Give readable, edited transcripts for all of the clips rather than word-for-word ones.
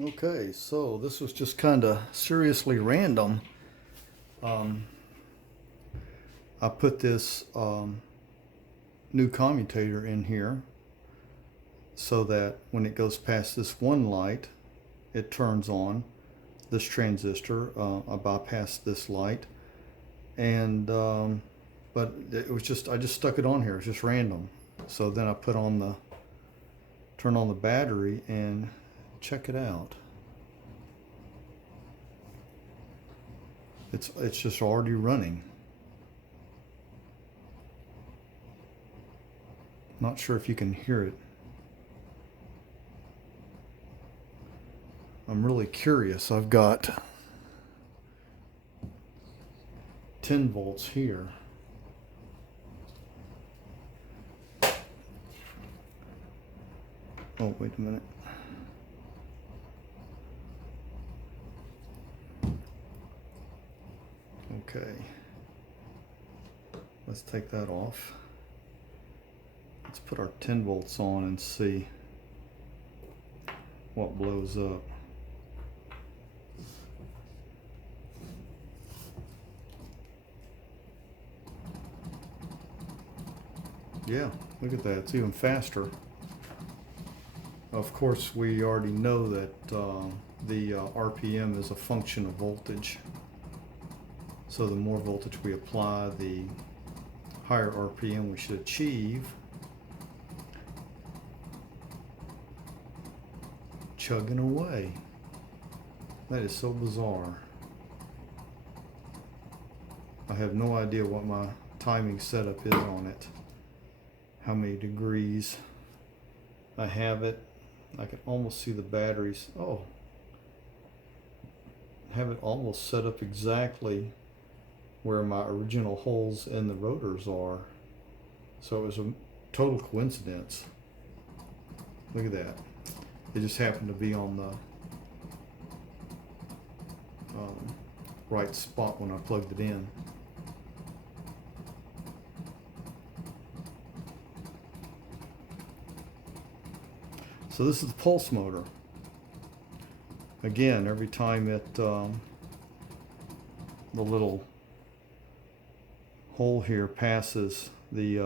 Okay, so this was just kind of seriously random. I put this new commutator in here so that when it goes past this one light, it turns on this transistor. I bypassed this light, and but it was just, I just stuck it on here. It's just random. So then I turn on the battery and check it out. It's just already running. Not sure if you can hear it. I'm really curious. I've got 10 volts here. Oh, wait a minute. Okay. Let's take that off. Let's put our 10 volts on and see what blows up. Yeah, look at that. It's even faster. Of course, we already know that the RPM is a function of voltage. So the more voltage we apply, the higher RPM we should achieve. Chugging away. That is so bizarre. I have no idea what my timing setup is on it. How many degrees I have it. I can almost see the batteries. Oh, have it almost set up exactly where my original holes in the rotors are. So it was a total coincidence. Look at that. It just happened to be on the right spot when I plugged it in. So this is the pulse motor. Again, every time it the little hole here passes the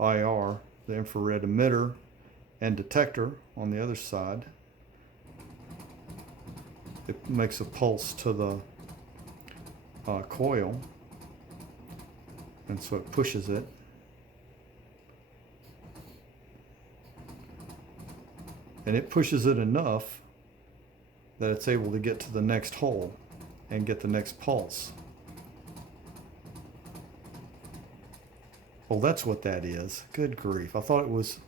IR, the infrared emitter and detector on the other side, it makes a pulse to the coil, and so it pushes it. And it pushes it enough that it's able to get to the next hole and get the next pulse. Well, that's what that is. Good grief. I thought it was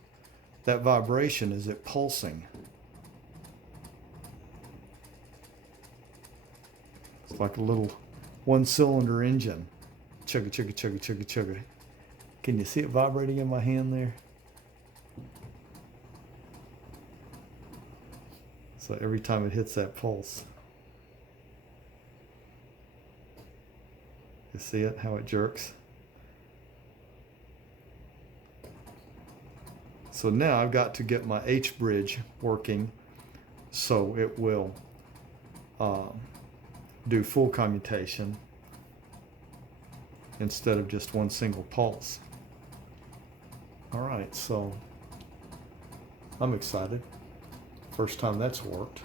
that vibration. Is it pulsing? It's like a little one-cylinder engine. Chugga, chugga, chugga, chugga, chugga. Can you see it vibrating in my hand there? So every time it hits that pulse. You see it, how it jerks? So now I've got to get my H bridge working so it will do full commutation instead of just one single pulse. All right, so I'm excited. First time that's worked.